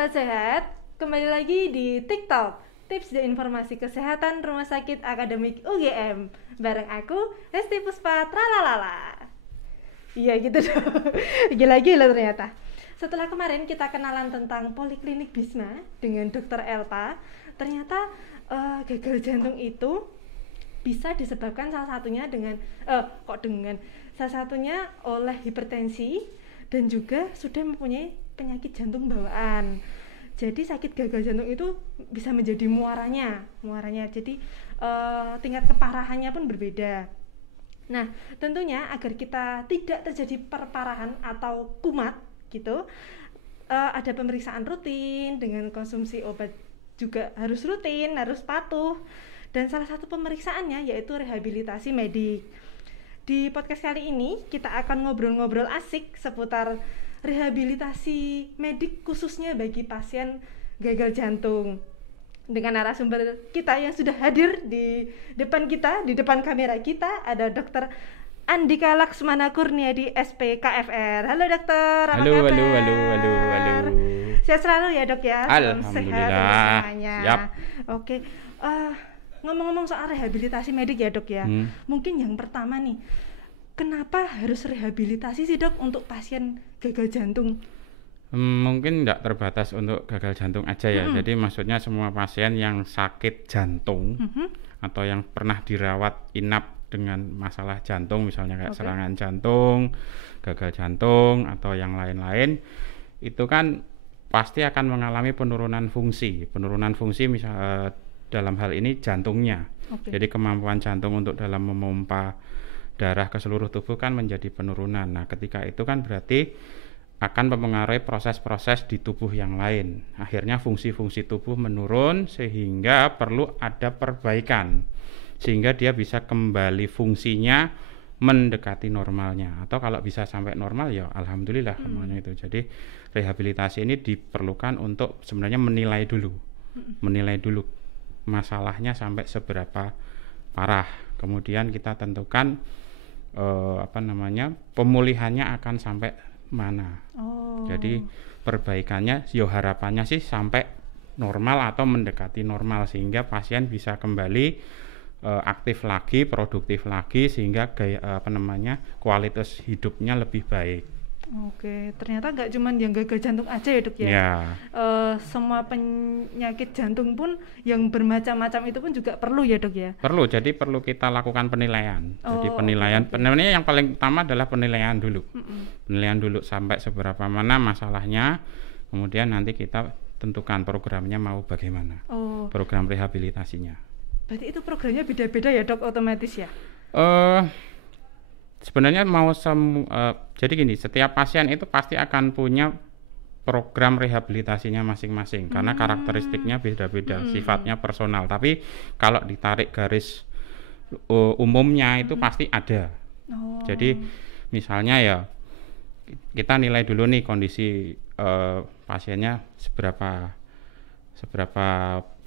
sahabat sehat, kembali lagi di TikTok Tips dan Informasi Kesehatan Rumah Sakit Akademik UGM. Bareng aku, Hesti Puspa Tralalala. Iya gitu dong. Gila-gila ternyata. Setelah kemarin kita kenalan tentang Poliklinik Bisma dengan Dr. Elpa, ternyata gagal jantung itu bisa disebabkan salah satunya oleh hipertensi dan juga sudah mempunyai penyakit jantung bawaan. Jadi sakit gagal jantung itu bisa menjadi muaranya. Jadi tingkat keparahannya pun berbeda. Nah, tentunya agar kita tidak terjadi perparahan atau kumat gitu, ada pemeriksaan rutin dengan konsumsi obat juga harus rutin, harus patuh. Dan salah satu pemeriksaannya yaitu rehabilitasi medik. Di podcast kali ini kita akan ngobrol-ngobrol asik seputar rehabilitasi medik khususnya bagi pasien gagal jantung. Dengan narasumber kita yang sudah hadir di depan kamera kita, ada Dr. Andika Laksmana Kurniadi SPKFR. Halo dokter, apa kabar? Halo. Sehat selalu ya dok ya? Alhamdulillah. Sehat semuanya. Yap. Oke, ngomong-ngomong soal rehabilitasi medik ya dok ya, mungkin yang pertama nih, kenapa harus rehabilitasi sih dok untuk pasien gagal jantung? Mungkin tidak terbatas untuk gagal jantung aja ya. Jadi maksudnya semua pasien yang sakit jantung atau yang pernah dirawat inap dengan masalah jantung, misalnya kayak serangan jantung, gagal jantung atau yang lain-lain, itu kan pasti akan mengalami penurunan fungsi misal dalam hal ini jantungnya. Jadi kemampuan jantung untuk dalam memompa darah ke seluruh tubuh kan menjadi penurunan. Nah, ketika itu kan berarti akan mempengaruhi proses-proses di tubuh yang lain. Akhirnya fungsi-fungsi tubuh menurun sehingga perlu ada perbaikan. Sehingga dia bisa kembali fungsinya mendekati normalnya. Atau kalau bisa sampai normal ya alhamdulillah semuanya itu. Jadi rehabilitasi ini diperlukan untuk sebenarnya menilai dulu masalahnya sampai seberapa parah. Kemudian kita tentukan pemulihannya akan sampai mana. Jadi perbaikannya harapannya sih sampai normal atau mendekati normal sehingga pasien bisa kembali aktif lagi, produktif lagi sehingga kualitas hidupnya lebih baik. Oke, ternyata nggak cuma yang gagal jantung aja ya dok ya. Ya. Semua penyakit jantung pun yang bermacam-macam itu pun juga perlu ya dok ya. Perlu, jadi perlu kita lakukan penilaian. Jadi penilaian yang paling utama adalah penilaian dulu. Penilaian dulu sampai seberapa mana masalahnya, kemudian nanti kita tentukan programnya mau bagaimana. Program rehabilitasinya. Berarti itu programnya beda-beda ya dok, otomatis ya? Sebenarnya jadi gini, setiap pasien itu pasti akan punya program rehabilitasinya masing-masing karena karakteristiknya beda-beda, sifatnya personal. Tapi kalau ditarik garis umumnya itu pasti ada. Jadi misalnya ya kita nilai dulu nih kondisi pasiennya seberapa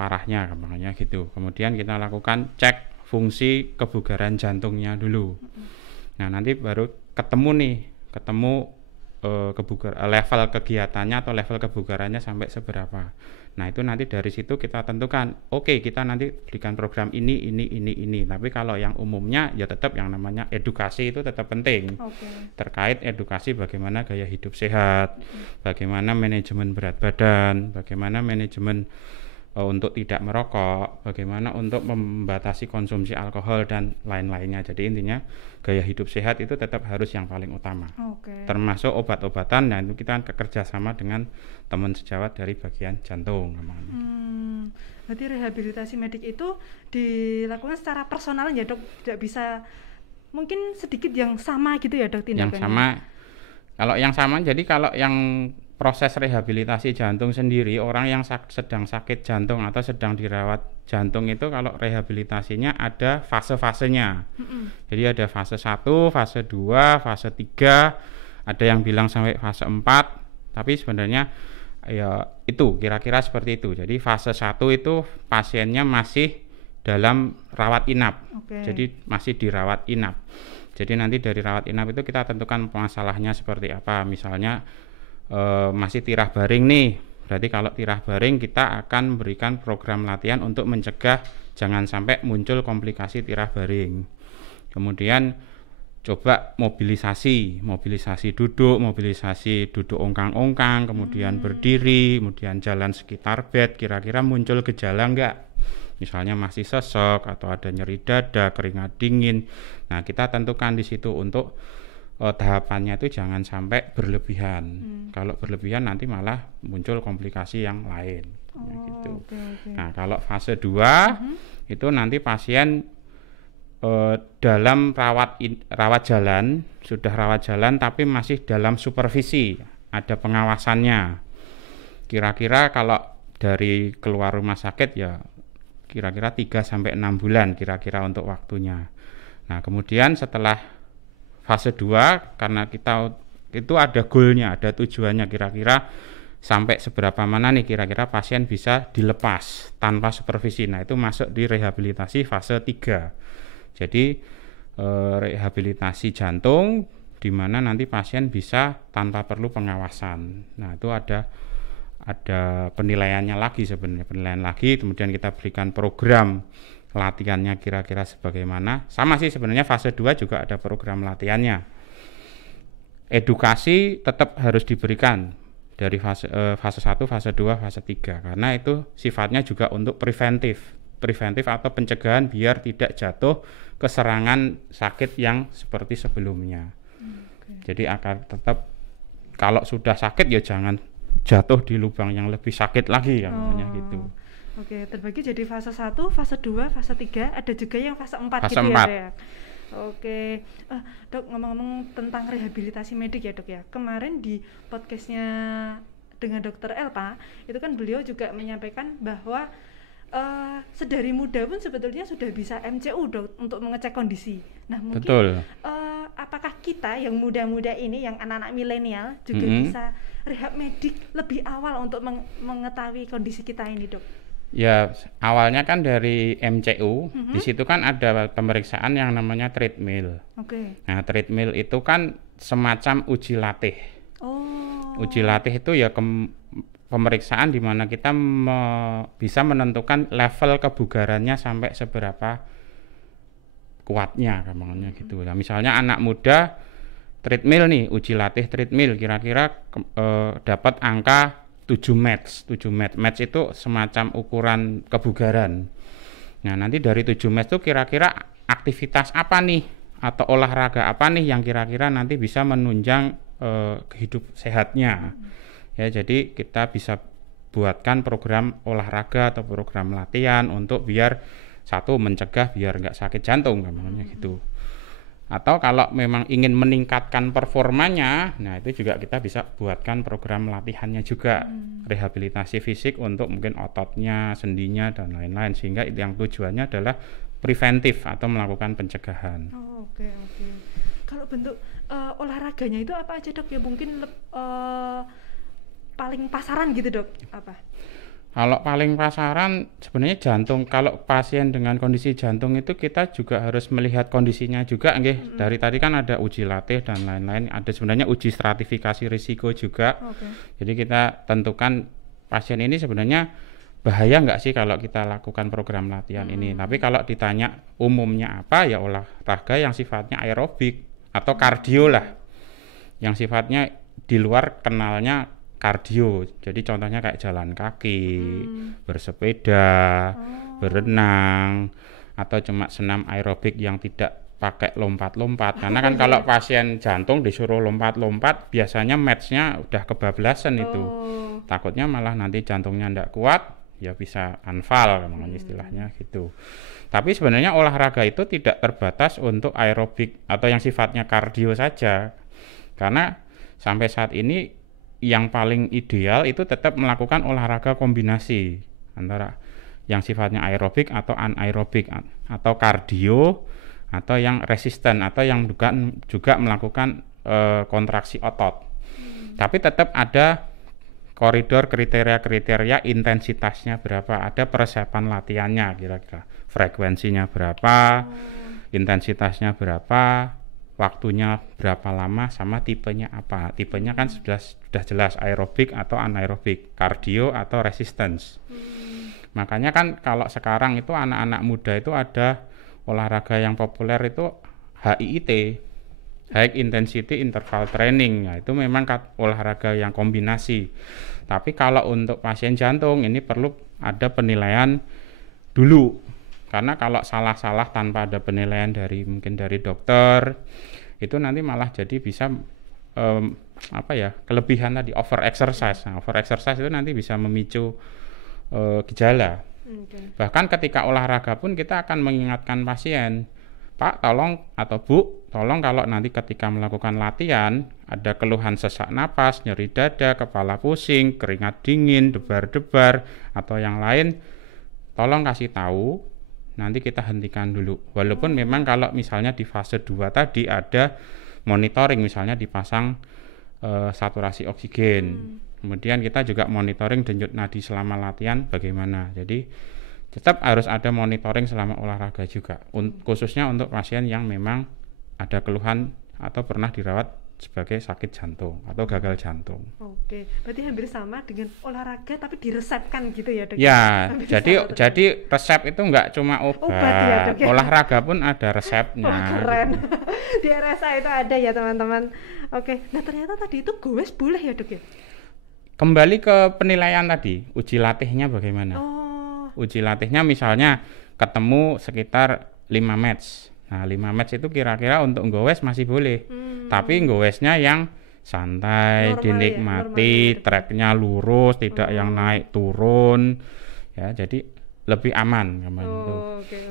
parahnya makanya gitu. Kemudian kita lakukan cek fungsi kebugaran jantungnya dulu. Nah, nanti baru ketemu level kegiatannya atau level kebugarannya sampai seberapa. Nah, itu nanti dari situ kita tentukan, kita nanti berikan program ini. Tapi kalau yang umumnya ya tetap yang namanya edukasi itu tetap penting. Terkait edukasi bagaimana gaya hidup sehat, bagaimana manajemen berat badan, bagaimana manajemen untuk tidak merokok, bagaimana untuk membatasi konsumsi alkohol dan lain-lainnya. Jadi intinya gaya hidup sehat itu tetap harus yang paling utama. Termasuk obat-obatan, dan itu kita kerjasama dengan teman sejawat dari bagian jantung. Berarti rehabilitasi medik itu dilakukan secara personal ya dok, tidak bisa mungkin sedikit yang sama gitu ya dok tindakannya? Yang sama, jadi kalau yang proses rehabilitasi jantung sendiri, orang yang sedang sakit jantung atau sedang dirawat jantung itu kalau rehabilitasinya ada fase-fasenya. Jadi ada fase 1, fase 2, fase 3, ada yang bilang sampai fase 4, tapi sebenarnya ya itu kira-kira seperti itu. Jadi fase 1 itu pasiennya masih dalam rawat inap. Jadi masih dirawat inap. Jadi nanti dari rawat inap itu kita tentukan masalahnya seperti apa. Misalnya masih tirah baring nih, Berarti kalau tirah baring kita akan memberikan program latihan untuk mencegah jangan sampai muncul komplikasi tirah baring. Kemudian coba mobilisasi duduk ongkang-ongkang, kemudian berdiri, kemudian jalan sekitar bed, kira-kira muncul gejala enggak? Misalnya masih sesek atau ada nyeri dada, keringat dingin. Nah, kita tentukan di situ untuk tahapannya itu jangan sampai berlebihan. Kalau berlebihan nanti malah muncul komplikasi yang lain. Ya, gitu. Okay. Nah, kalau fase 2 itu nanti pasien dalam rawat jalan, sudah rawat jalan tapi masih dalam supervisi, ada pengawasannya. Kira-kira kalau dari keluar rumah sakit ya kira-kira 3-6 bulan kira-kira untuk waktunya. Nah, kemudian setelah fase 2 karena kita itu ada goalnya, ada tujuannya, kira-kira sampai seberapa mana nih kira-kira pasien bisa dilepas tanpa supervisi. Nah, itu masuk di rehabilitasi fase 3. Jadi rehabilitasi jantung di mana nanti pasien bisa tanpa perlu pengawasan. Nah, itu ada penilaiannya lagi sebenarnya, kemudian kita berikan program latihannya kira-kira sebagaimana. Sama sih sebenarnya fase 2 juga ada program latihannya. Edukasi tetap harus diberikan dari fase 1, fase 2, fase 3 karena itu sifatnya juga untuk preventif atau pencegahan biar tidak jatuh ke serangan sakit yang seperti sebelumnya. Jadi akan tetap kalau sudah sakit ya jangan jatuh di lubang yang lebih sakit lagi namanya gitu. Oke, terbagi jadi fase 1, fase 2, fase 3, ada juga yang fase 4 fase gitu 4. Ya. Oke, Dok, ngomong-ngomong tentang rehabilitasi medik ya Dok ya. Kemarin di podcastnya dengan Dr. Elpa, itu kan beliau juga menyampaikan bahwa sedari muda pun sebetulnya sudah bisa MCU Dok untuk mengecek kondisi. Nah, mungkin Betul. Apakah kita yang muda-muda ini, yang anak-anak milenial juga bisa rehab medik lebih awal untuk mengetahui kondisi kita ini Dok? Ya, awalnya kan dari MCU, di situ kan ada pemeriksaan yang namanya treadmill. Oke. Nah, treadmill itu kan semacam uji latih. Uji latih itu ya pemeriksaan di mana kita bisa menentukan level kebugarannya sampai seberapa kuatnya, gampangnya gitu. Nah, misalnya anak muda treadmill nih, uji latih treadmill kira-kira dapat angka 7 match. Match itu semacam ukuran kebugaran. Nah, nanti dari 7 match itu kira-kira aktivitas apa nih atau olahraga apa nih yang kira-kira nanti bisa menunjang hidup sehatnya. Ya, jadi kita bisa buatkan program olahraga atau program latihan untuk biar satu mencegah biar nggak sakit jantung namanya gitu. Atau kalau memang ingin meningkatkan performanya, nah itu juga kita bisa buatkan program latihannya juga, rehabilitasi fisik untuk mungkin ototnya, sendinya dan lain-lain, sehingga yang tujuannya adalah preventif atau melakukan pencegahan. Oke. Kalau bentuk olahraganya itu apa aja Dok? Ya mungkin paling pasaran gitu Dok, apa? Kalau paling pasaran sebenarnya jantung. Kalau pasien dengan kondisi jantung itu kita juga harus melihat kondisinya juga nggih. Dari tadi kan ada uji latih dan lain-lain, ada sebenarnya uji stratifikasi risiko juga. Jadi kita tentukan pasien ini sebenarnya bahaya nggak sih kalau kita lakukan program latihan ini. Tapi kalau ditanya umumnya apa, ya olahraga yang sifatnya aerobik atau kardio lah, yang sifatnya di luar kenalnya kardio. Jadi contohnya kayak jalan kaki, bersepeda, berenang, atau cuma senam aerobik yang tidak pakai lompat-lompat. Karena kan kalau pasien jantung disuruh lompat-lompat, biasanya matchnya udah kebablasan itu. Takutnya malah nanti jantungnya tidak kuat, ya bisa anfal namanya istilahnya gitu. Tapi sebenarnya olahraga itu tidak terbatas untuk aerobik atau yang sifatnya kardio saja. Karena sampai saat ini yang paling ideal itu tetap melakukan olahraga kombinasi antara yang sifatnya aerobik atau anaerobik atau kardio atau yang resisten atau yang juga melakukan kontraksi otot. Tapi tetap ada koridor kriteria intensitasnya berapa, ada persiapan latihannya kira-kira frekuensinya berapa, intensitasnya berapa, waktunya berapa lama sama tipenya apa. Tipenya kan sudah jelas, aerobik atau anaerobik, kardio atau resistance. Makanya kan kalau sekarang itu anak-anak muda itu ada olahraga yang populer itu HIIT, High Intensity Interval Training. Nah, itu memang olahraga yang kombinasi. Tapi kalau untuk pasien jantung ini perlu ada penilaian dulu. Karena kalau salah-salah tanpa ada penilaian mungkin dari dokter, itu nanti malah jadi bisa kelebihan tadi, over exercise. Nah, over exercise itu nanti bisa memicu gejala. Bahkan ketika olahraga pun kita akan mengingatkan pasien, Pak, tolong atau Bu, tolong kalau nanti ketika melakukan latihan ada keluhan sesak napas, nyeri dada, kepala pusing, keringat dingin, debar-debar atau yang lain, tolong kasih tahu, nanti kita hentikan dulu. Walaupun memang kalau misalnya di fase 2 tadi ada monitoring, misalnya dipasang saturasi oksigen. Kemudian kita juga monitoring denyut nadi selama latihan bagaimana. Jadi tetap harus ada monitoring selama olahraga juga, khususnya untuk pasien yang memang ada keluhan atau pernah dirawat sebagai sakit jantung atau gagal jantung. Oke, berarti hampir sama dengan olahraga tapi diresepkan gitu ya, Dok? Ya, jadi resep itu nggak cuma obat ya, Dok, ya? Olahraga pun ada resepnya. Wah, keren. Di RSA itu ada ya, teman-teman. Oke, nah ternyata tadi itu goes boleh ya, Dok, ya? Kembali ke penilaian tadi, uji latihnya bagaimana? Uji latihnya misalnya ketemu sekitar 5 match. Nah, 5 match itu kira-kira untuk goes masih boleh. Tapi goesnya yang santai, normal, dinikmati, tracknya lurus, tidak yang naik turun. Ya, jadi lebih aman itu.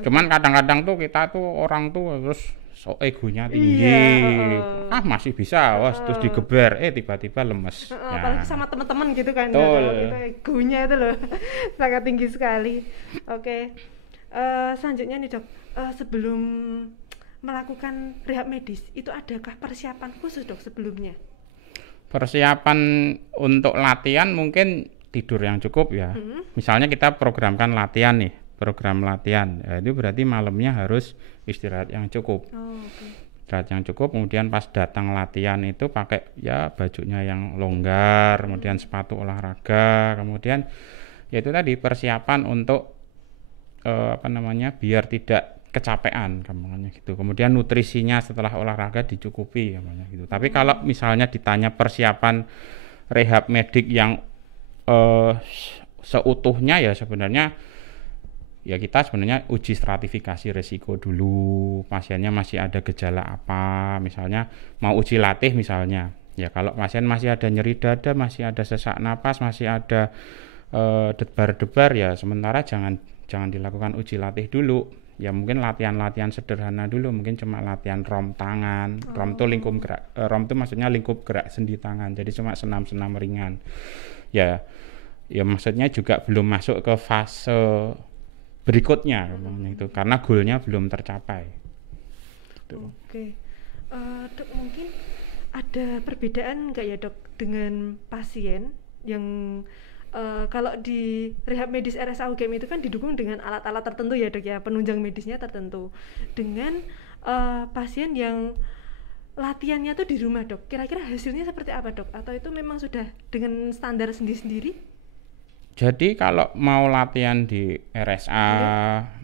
Cuman kadang-kadang tuh kita tuh orang tuh terus egonya tinggi, masih bisa, terus digeber, tiba-tiba lemes. Apalagi sama teman-teman gitu kan, itu egonya itu loh sangat tinggi sekali. Oke, selanjutnya nih, Dok, sebelum melakukan rehab medis itu adakah persiapan khusus, Dok, sebelumnya? Persiapan untuk latihan mungkin tidur yang cukup ya. Misalnya kita programkan latihan nih, program latihan, ya, itu berarti malamnya harus istirahat yang cukup. Istirahat yang cukup, kemudian pas datang latihan itu pakai ya bajunya yang longgar, kemudian sepatu olahraga, kemudian yaitu tadi persiapan untuk biar tidak kecapean kampanye gitu. Kemudian nutrisinya setelah olahraga dicukupi kampanye gitu. Tapi kalau misalnya ditanya persiapan rehab medik yang seutuhnya ya sebenarnya ya kita sebenarnya uji stratifikasi resiko dulu, pasiennya masih ada gejala apa, misalnya mau uji latih misalnya, ya kalau pasien masih ada nyeri dada, masih ada sesak napas, masih ada debar-debar, ya sementara jangan dilakukan uji latih dulu, ya mungkin latihan-latihan sederhana dulu, mungkin cuma latihan rom tangan, rom itu lingkup gerak, rom itu maksudnya lingkup gerak sendi tangan, jadi cuma senam-senam ringan, ya maksudnya juga belum masuk ke fase berikutnya itu karena goalnya belum tercapai. Oke, Dok, mungkin ada perbedaan nggak ya, Dok, dengan pasien yang kalau di rehab medis RSA UGM itu kan didukung dengan alat-alat tertentu ya, Dok, ya, penunjang medisnya tertentu, dengan pasien yang latihannya tuh di rumah, Dok, kira-kira hasilnya seperti apa, Dok? Atau itu memang sudah dengan standar sendiri-sendiri? Jadi kalau mau latihan di RSA,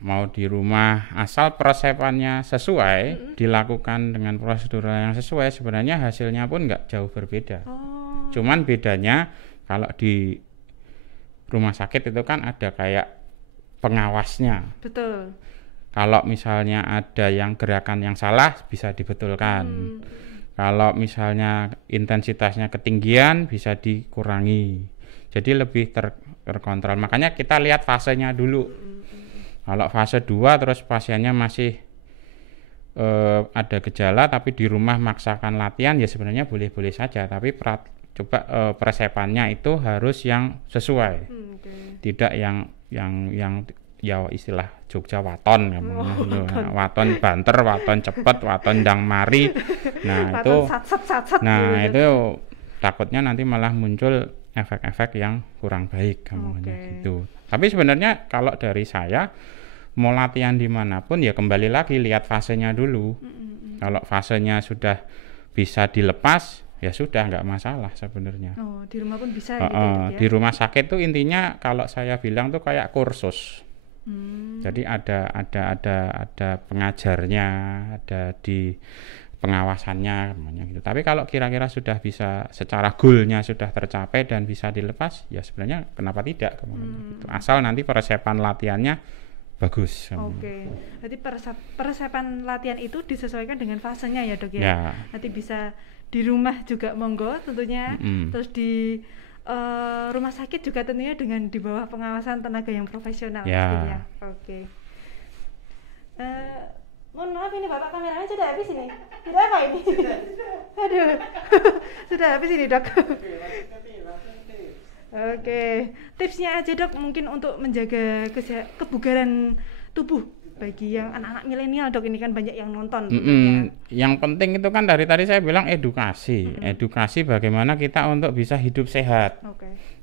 mau di rumah, asal persiapannya sesuai, dilakukan dengan prosedur yang sesuai, sebenarnya hasilnya pun nggak jauh berbeda. Cuman bedanya kalau di rumah sakit itu kan ada kayak pengawasnya. Betul. Kalau misalnya ada yang gerakan yang salah bisa dibetulkan. Kalau misalnya intensitasnya ketinggian bisa dikurangi. Jadi lebih terkontrol. Makanya kita lihat fasenya dulu. Kalau fase 2 terus pasiennya masih ada gejala tapi di rumah maksakan latihan, ya sebenarnya boleh-boleh saja. Tapi coba persiapannya itu harus yang sesuai. Tidak yang ya istilah Jogja waton, waton banter, waton cepet, waton ndang mari. Nah itu, itu takutnya nanti malah muncul efek-efek yang kurang baik gitu. Tapi sebenarnya kalau dari saya mau latihan dimanapun ya kembali lagi lihat fasenya dulu. Kalau fasenya sudah bisa dilepas, ya sudah nggak masalah sebenarnya. Oh, di rumah pun bisa gitu ya? Di rumah sakit tuh intinya kalau saya bilang tuh kayak kursus. Jadi ada pengajarnya, ada di pengawasannya gitu. Tapi kalau kira-kira sudah bisa secara goalnya sudah tercapai dan bisa dilepas, ya sebenarnya kenapa tidak gitu. Asal nanti persiapan latihannya bagus. Oke. Berarti persiapan latihan itu disesuaikan dengan fasenya ya, Dok ya? Ya. Nanti bisa di rumah juga monggo tentunya. Terus di rumah sakit juga tentunya dengan di bawah pengawasan tenaga yang profesional. Ya. Oke. Mohon maaf ini Bapak kameranya sudah habis ini. Tidak apa ini? Aduh. Sudah habis ini, Dok. Oke. Tipsnya aja, Dok, mungkin untuk menjaga kebugaran tubuh bagi yang anak-anak milenial, Dok, ini kan banyak yang nonton. Yang penting itu kan dari tadi saya bilang edukasi. Edukasi bagaimana kita untuk bisa hidup sehat.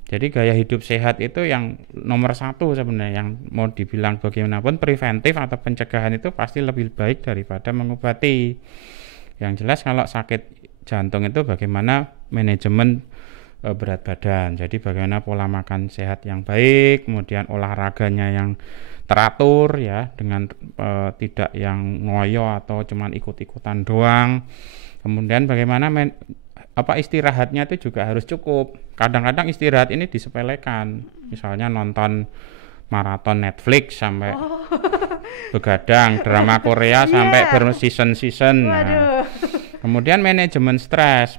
Jadi gaya hidup sehat itu yang nomor 1 sebenarnya, yang mau dibilang bagaimanapun preventif atau pencegahan itu pasti lebih baik daripada mengobati. Yang jelas kalau sakit jantung itu bagaimana manajemen berat badan. Jadi bagaimana pola makan sehat yang baik, kemudian olahraganya yang teratur ya, dengan tidak yang ngoyo atau cuman ikut-ikutan doang. Kemudian bagaimana istirahatnya itu juga harus cukup. Kadang-kadang istirahat ini disepelekan. Misalnya nonton maraton Netflix sampai begadang, drama Korea sampai berseason-season. Nah, kemudian manajemen stres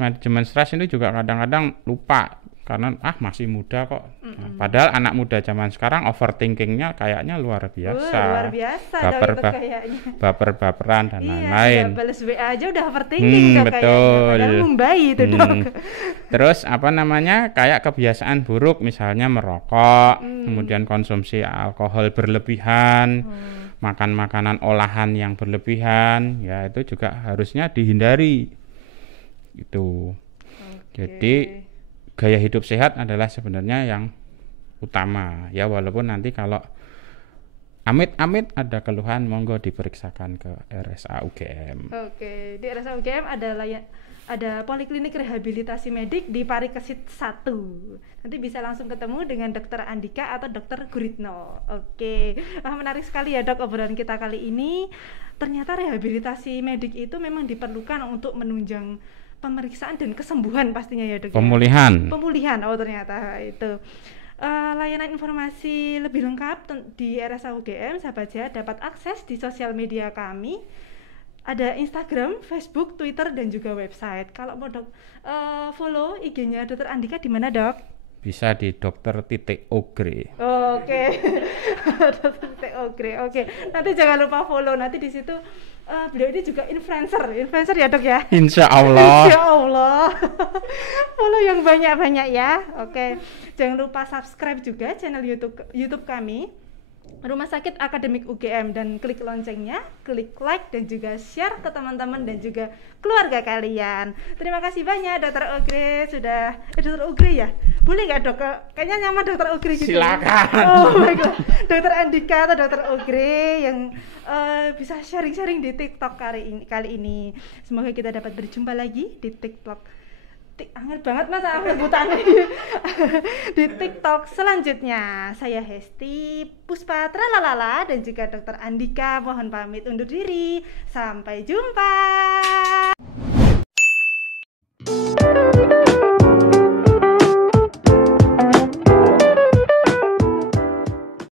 ini juga kadang-kadang lupa karena masih muda kok. Nah, padahal anak muda zaman sekarang overthinkingnya kayaknya luar biasa. Luar biasa baper-baperan dan lain-lain. Balas WA aja udah overthinking betul. Padahal membayi itu, Dok. Terus kayak kebiasaan buruk misalnya merokok, kemudian konsumsi alkohol berlebihan, makan makanan olahan yang berlebihan, ya itu juga harusnya dihindari. Gitu. Jadi gaya hidup sehat adalah sebenarnya yang utama ya, walaupun nanti kalau amit-amit ada keluhan monggo diperiksakan ke RSA UGM. Oke, di RSA UGM ada poliklinik rehabilitasi medik di Parikesit 1. Nanti bisa langsung ketemu dengan Dr. Andika atau Dr. Guritno. Oke. Menarik sekali ya, Dok, obrolan kita kali ini. Ternyata rehabilitasi medik itu memang diperlukan untuk menunjang pemeriksaan dan kesembuhan pastinya ya, Dok. Pemulihan. Ternyata itu. Layanan informasi lebih lengkap di RSA UGM, sahabat sehat dapat akses di sosial media kami. Ada Instagram, Facebook, Twitter, dan juga website. Kalau mau follow IG-nya Dr. Andika di mana, Dok? Bisa di Dr.Ogre. Oke. Dr.Ogre. Oke. Nanti jangan lupa follow. Nanti di situ beliau ini juga influencer ya, Dok ya. Insya Allah. Insya Allah. Follow yang banyak-banyak ya. Oke. Jangan lupa subscribe juga channel YouTube kami, Rumah Sakit Akademik UGM, dan klik loncengnya, klik like dan juga share ke teman-teman dan juga keluarga kalian. Terima kasih banyak Dr. Ogre sudah Dr. Ogre ya? Boleh nggak, Dok? Kayaknya nyaman Dr. Ogre gitu. Silakan. Oh baiklah, Dr. Andika atau Dr. Ogre yang bisa sharing-sharing di TikTok kali ini. Semoga kita dapat berjumpa lagi di TikTok. Anget banget mas rebutannya di TikTok selanjutnya. Saya Hesti Puspa Tralalala dan juga Dr. Andika mohon pamit undur diri. Sampai jumpa.